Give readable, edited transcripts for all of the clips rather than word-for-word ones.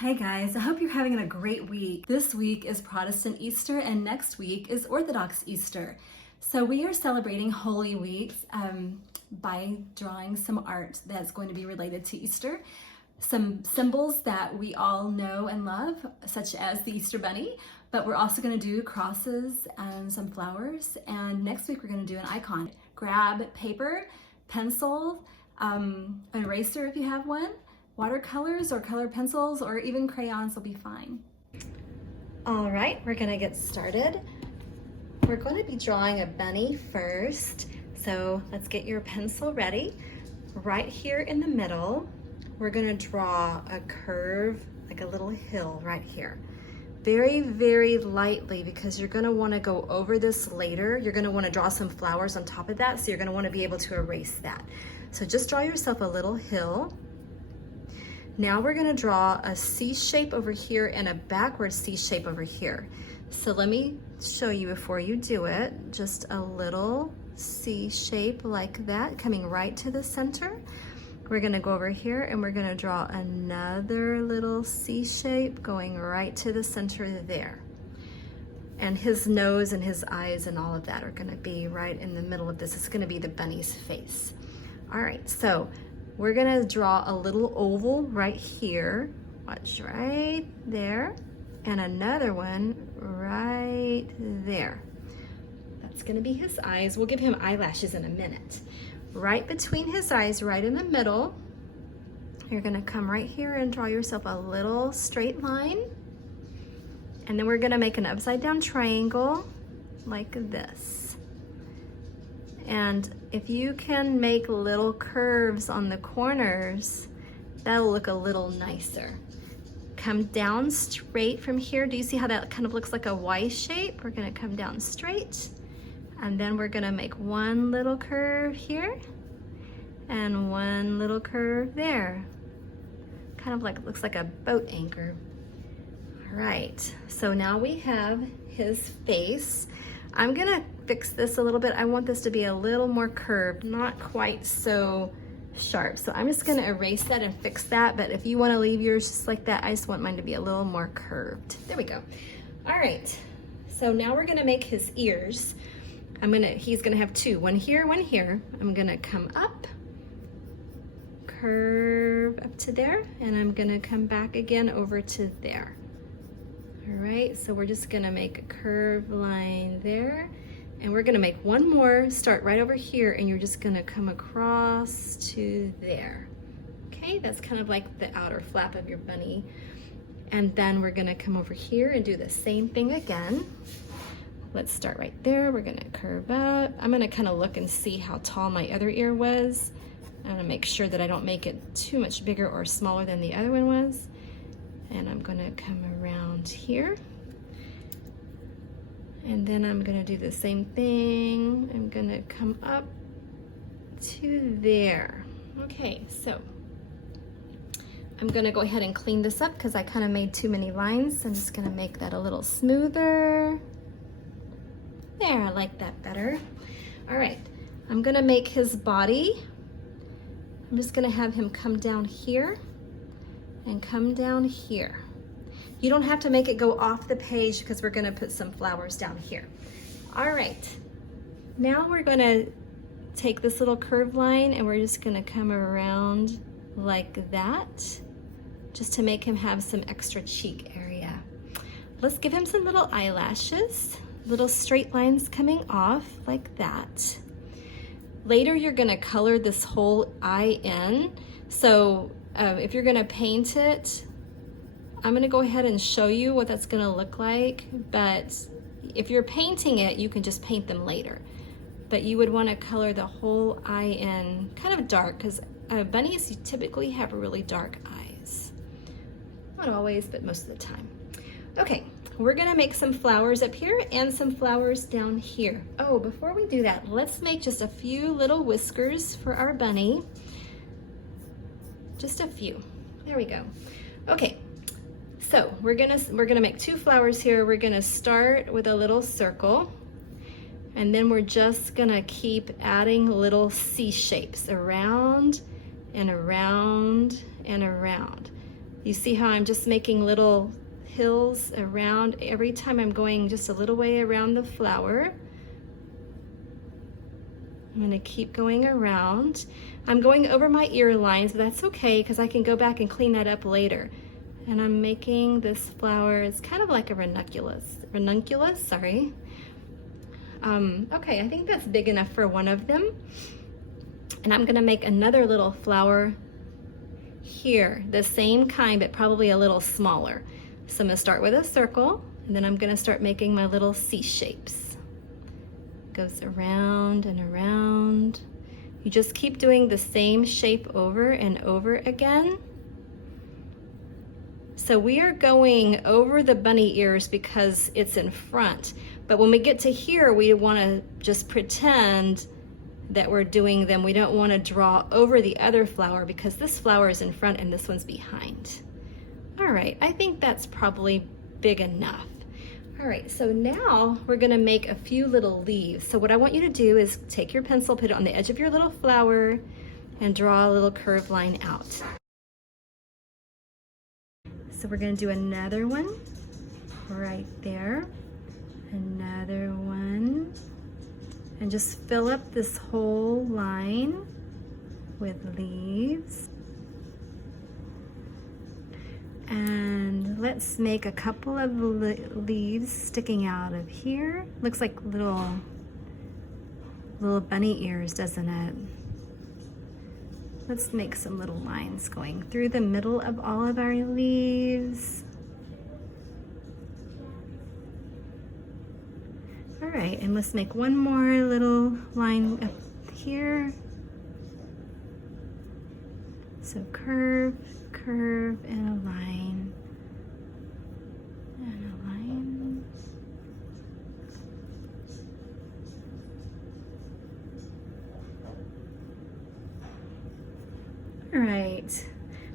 Hi guys, I hope you're having a great week. This week is Protestant Easter and next week is Orthodox Easter. So we are celebrating Holy Week by drawing some art that's going to be related to Easter. Some symbols that we all know and love, such as the Easter Bunny, but we're also going to do crosses and some flowers. And next week we're going to do an icon. Grab paper, pencil, an eraser if you have one, watercolors or colored pencils, or even crayons will be fine. All right, we're gonna get started. We're going to be drawing a bunny first. So let's get your pencil ready. Right here in the middle, we're gonna draw a curve, like a little hill right here. Very, very lightly, because you're gonna wanna go over this later. You're gonna wanna draw some flowers on top of that, so you're gonna wanna be able to erase that. So just draw yourself a little hill. Now we're gonna draw a C shape over here and a backward C shape over here. So let me show you before you do it. Just a little C shape like that, coming right to the center. We're gonna go over here and we're gonna draw another little C shape going right to the center there. And his nose and his eyes and all of that are gonna be right in the middle of this. It's gonna be the bunny's face. All right, so we're gonna draw a little oval right here. Watch, right there. And another one right there. That's gonna be his eyes. We'll give him eyelashes in a minute. Right between his eyes, right in the middle, you're gonna come right here and draw yourself a little straight line. And then we're gonna make an upside down triangle like this. And if you can make little curves on the corners, that'll look a little nicer. Come down straight from here. Do you see how that kind of looks like a Y shape? We're gonna come down straight, and then we're gonna make one little curve here and one little curve there. Kind of like, looks like a boat anchor. All right, so now we have his face. I'm gonna fix this a little bit. I want this to be a little more curved, not quite so sharp. So I'm just gonna erase that and fix that, but if you wanna leave yours just like that, I just want mine to be a little more curved. There we go. All right, so now we're gonna make his ears. He's gonna have two, one here, one here. I'm gonna come up, curve up to there, and I'm gonna come back again over to there. All right, so we're just gonna make a curved line there, and we're gonna make one more, start right over here, and you're just gonna come across to there. Okay, that's kind of like the outer flap of your bunny. And then we're gonna come over here and do the same thing again. Let's start right there. We're gonna curve up. I'm gonna kind of look and see how tall my other ear was. I'm gonna make sure that I don't make it too much bigger or smaller than the other one was. And I'm gonna come around here. And then I'm gonna do the same thing. I'm gonna come up to there. Okay, so I'm gonna go ahead and clean this up because I kind of made too many lines. I'm just gonna make that a little smoother. There, I like that better. All right, I'm gonna make his body. I'm just gonna have him come down here and come down here. You don't have to make it go off the page because we're gonna put some flowers down here. All right, now we're gonna take this little curved line and we're just gonna come around like that, just to make him have some extra cheek area. Let's give him some little eyelashes, little straight lines coming off like that. Later, you're gonna color this whole eye in. So if you're gonna paint it, I'm gonna go ahead and show you what that's gonna look like, but if you're painting it, you can just paint them later. But you would wanna color the whole eye in kind of dark, because bunnies typically have really dark eyes. Not always, but most of the time. Okay, we're gonna make some flowers up here and some flowers down here. Oh, before we do that, let's make just a few little whiskers for our bunny. Just a few. There we go. Okay, so we're gonna make two flowers here. We're gonna start with a little circle, and then we're just gonna keep adding little C shapes around and around and around. You see how I'm just making little hills around every time I'm going just a little way around the flower. I'm gonna keep going around. I'm going over my ear lines, but that's okay because I can go back and clean that up later. And I'm making this flower, it's kind of like a ranunculus, sorry. Okay, I think that's big enough for one of them. And I'm gonna make another little flower here, the same kind, but probably a little smaller. So I'm gonna start with a circle, and then I'm gonna start making my little C shapes. Goes around and around. You just keep doing the same shape over and over again. So we are going over the bunny ears because it's in front. But when we get to here, we wanna just pretend that we're doing them. We don't wanna draw over the other flower because this flower is in front and this one's behind. All right, I think that's probably big enough. All right, so now we're gonna make a few little leaves. So what I want you to do is take your pencil, put it on the edge of your little flower, and draw a little curved line out. So we're gonna do another one right there, another one, and just fill up this whole line with leaves. And let's make a couple of leaves sticking out of here. Looks like little bunny ears, doesn't it? Let's make some little lines going through the middle of all of our leaves. All right, and let's make one more little line up here. So curve, curve, and a line, and a line. All right,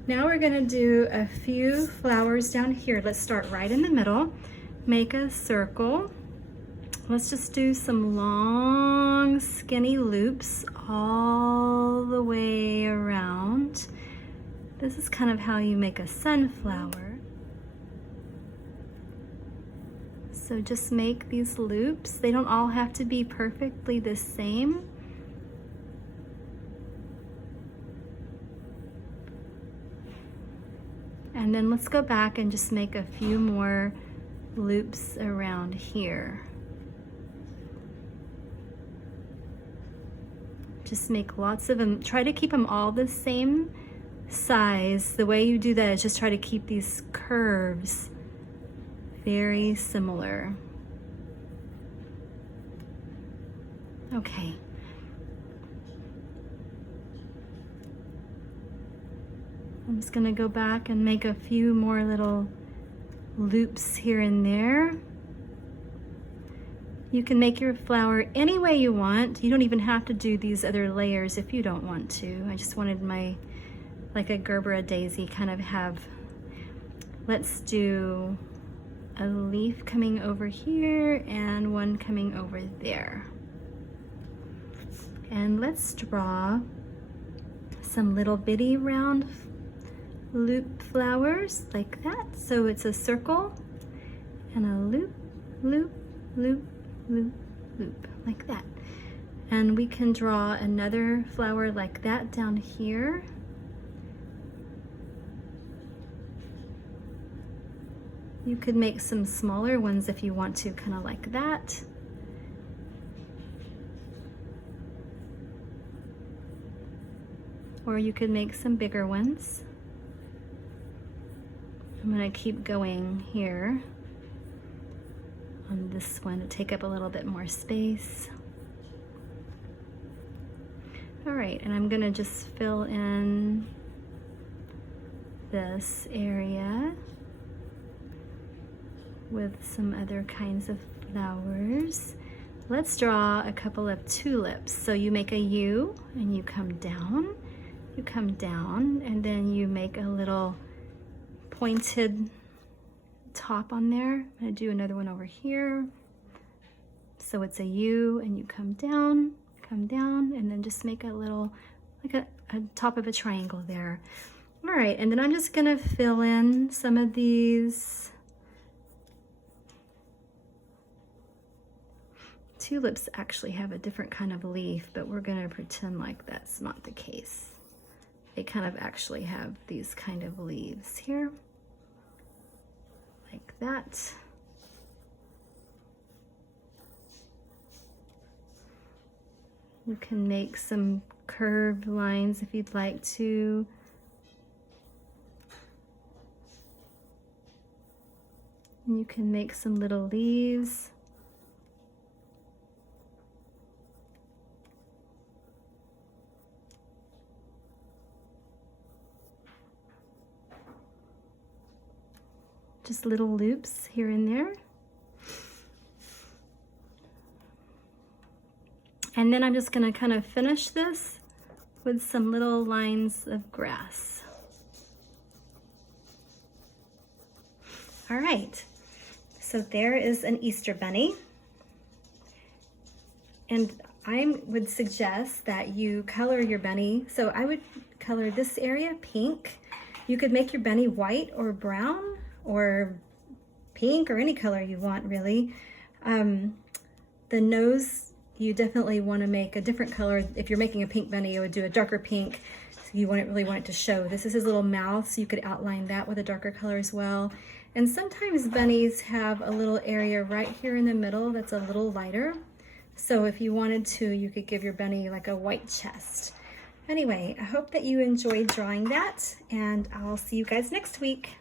now we're gonna do a few flowers down here. Let's start right in the middle, make a circle. Let's just do some long, skinny loops all the way around. This is kind of how you make a sunflower. So just make these loops. They don't all have to be perfectly the same. And then let's go back and just make a few more loops around here. Just make lots of them. Try to keep them all the same size. The way you do that is just try to keep these curves very similar. Okay. I'm just gonna go back and make a few more little loops here and there. You can make your flower any way you want. You don't even have to do these other layers if you don't want to. I just wanted my, like a Gerbera daisy, kind of have, let's do a leaf coming over here and one coming over there. And let's draw some little bitty round loop flowers like that. So it's a circle and a loop, loop, loop, loop, loop, like that. And we can draw another flower like that down here. You could make some smaller ones if you want to, kind of like that. Or you could make some bigger ones. I'm gonna keep going here on this one to take up a little bit more space. All right, and I'm gonna just fill in this area with some other kinds of flowers. Let's draw a couple of tulips. So you make a U and you come down, and then you make a little pointed top on there. I'm gonna do another one over here. So it's a U and you come down, and then just make a little, like a top of a triangle there. All right, and then I'm just gonna fill in some of these tulips. Actually have a different kind of leaf, but we're gonna pretend like that's not the case. They kind of actually have these kind of leaves here, like that. You can make some curved lines if you'd like to. And you can make some little leaves. Just little loops here and there. And then I'm just gonna kind of finish this with some little lines of grass. All right, so there is an Easter bunny. And I would suggest that you color your bunny. So I would color this area pink. You could make your bunny white or brown or pink or any color you want, really. The nose, you definitely want to make a different color. If you're making a pink bunny, you would do a darker pink. So you really want it to show. This is his little mouth, so you could outline that with a darker color as well. And sometimes bunnies have a little area right here in the middle that's a little lighter. So if you wanted to, you could give your bunny like a white chest. Anyway, I hope that you enjoyed drawing that, and I'll see you guys next week.